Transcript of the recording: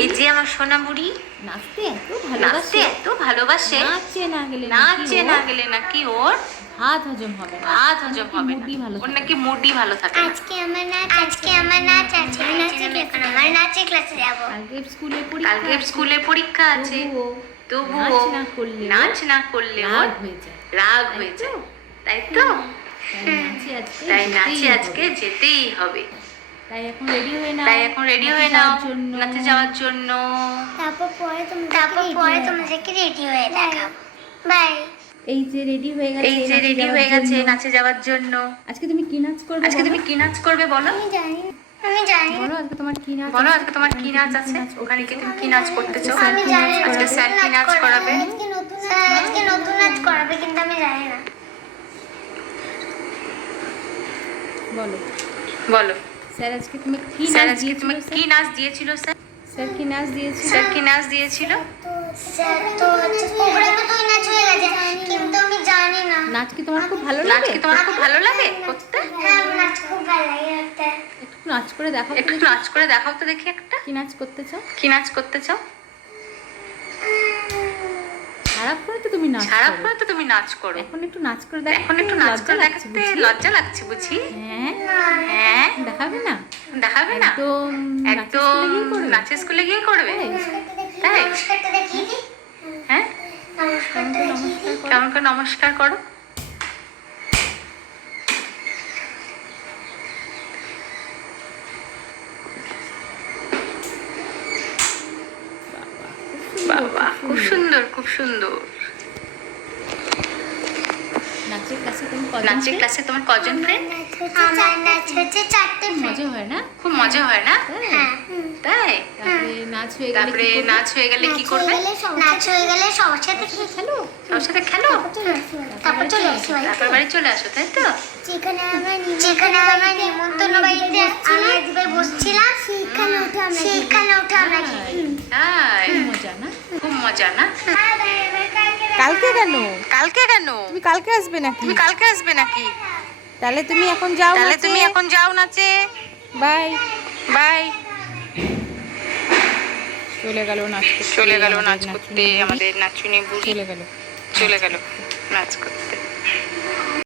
এই যে আমার সোনা বুড়ি নাচতে এত ভালোবাসে, নাচে না গেলে নাকি ওর ভাত হজম হবে না, ভাত হজম হবে না, ওর নাকি মুডই ভালো থাকে না। আজকে আমার নাচ আছে, আমার নাচের ক্লাসে যাব। কালকে স্কুলে পরীক্ষা আছে, তবুও নাচ না করলে ওর রাগ হয়ে যায়, তাই তো? তাই নাচে আজকে যেতেই হবে। তাই এখন রেডি হয়ে নাও নাচে যাওয়ার জন্য। তারপর পরে তোমাদেরকে রেডি হয়ে দেখাবো। বাই। এই যে রেডি হয়ে গেছে নাচে যাওয়ার জন্য। আজকে তুমি কি নাচ করবে বলো? আমি জানি বলো আজকে তোমার কি নাচ আছে? ওখানে কি তুমি কি নাচ করতে চাও? আমি জানি না। আজকে স্যার কি নাচ করাবে? আজকে নতুন নাচ করাবে, কিন্তু আমি জানি না। বলো স্যার আজকে তুমি কি নাচ দিয়েছিল? স্যার কি নাচ দিয়েছিল? স্যার তো প্রোগ্রামে তো নাচ হয়ে গেছে, কিন্তু আমি জানি না। নাচ কি তোমার খুব ভালো লাগে করতে? হ্যাঁ, আমার নাচ খুব ভালো লাগে করতে। একটু নাচ করে দেখাও তো দেখি একটা। কি নাচ করতে চাও? খারাপ করে তো তুমি নাচ করো। এখন একটু নাচ করে দেখাতে লজ্জা লাগছে বুঝি? হ্যাঁ দেখাবে না একদম নাচের স্কুলে গিয়ে করবে, তাই? নমস্কারটা দেখিয়ে দিই। হ্যাঁ, নমস্কারটা দেখিয়ে দিই। কেমন করে নমস্কার করো? বাবা খুব সুন্দর। নাচের ক্লাসে তোমার কজন ফ্রেন্ড? আমার নাচ হচ্ছে 4টে। মজা হয় না? খুব মজা হয় না? হ্যাঁ। তাই? তারপরে নাচ হয়ে গেলে কি করবে? নাচ হয়ে গেলে সবার সাথে খেলো। তারপর চলে আসো। তারপর বাড়ি চলে আসো, তাই তো? যেখানে আমরা নিমন্ত্রণ বাড়িতে আমি একবার বসছিলাম, সেখানে উঠে আমরা খেলি। তাই? খুব মজা না? কালকে কেন? তুমি কালকে আসবে নাকি? তাহলে তুমি এখন যাও নাচে। বাই। চলে গেল নাচ করতে, আমাদের নাচুনি বুড়ি চলে গেল নাচ করতে।